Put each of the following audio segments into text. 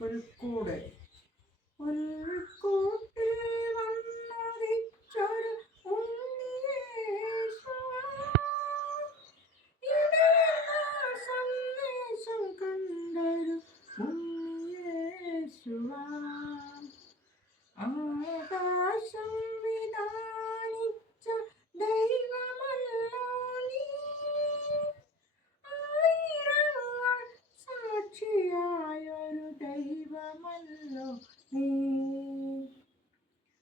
പുൽക്കൂട് പുൽക്കൂട്ടിൽ വന്നൊരിച്ചൊരു സന്ദേശം കണ്ടൊരു ഉണ്ണിയേശുവാ ആകാശം വിധാനിച്ച ദൈവമല്ലോ നീ ആയിരങ്ങൾ സാക്ഷിയായൊരു ദൈവമല്ലോ നീ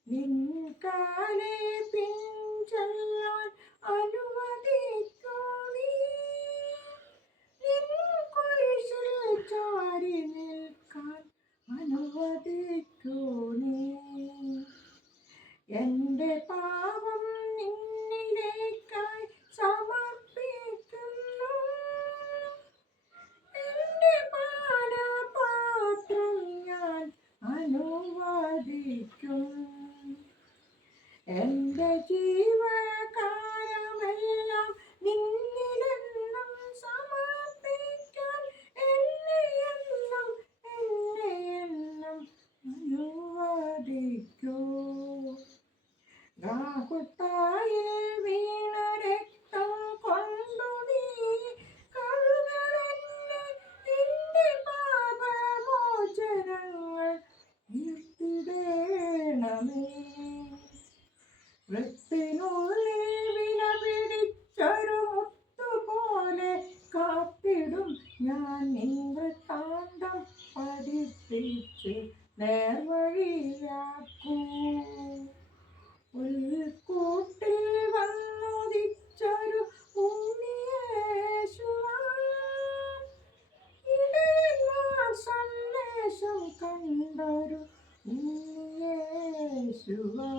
നിൻകാലെ പിൻചെല്ലാൻ അനുവദിക്കൂ നീ നിൻ കുരിശിൽ ചാരി നിൽക്കാൻ അനുവദിക്കൂ നീ എൻ്റെ പാപം നിന്നിലേക്കായി സമർപ്പിക്കുന്നു എൻ്റെ പാനപാത്രം ഞാൻ അനുവദിക്കും എൻ്റെ ജീവകാലമെല്ലാം നിന്നിലെന്നും സമർപ്പിക്കാൻ എന്നെയെന്നും അനുവദിക്കൂ ഗാകുത്തായിൽ വീണ രക്തം കൊണ്ടു നീ കഴുകണമെന്നെ എൻ്റെ പാപമോചനങ്ങൾ തീർത്തിടേണമേ വൃത്തിനുള്ളിൽ വില പിടിച്ചൊരു മുത്തുപോലെ കാത്തിടും ഞാൻ നിൻ വൃത്താന്തം പഠിപ്പിച്ച് നേർവഴിയാക്കൂ പുൽക്കൂട്ടിൽ വന്നുദിച്ചൊരു ഉണ്ണിയേശുവാ ഇടയന്മാർ സന്ദേശം കണ്ടൊരു ഉണ്ണിയേശുവാ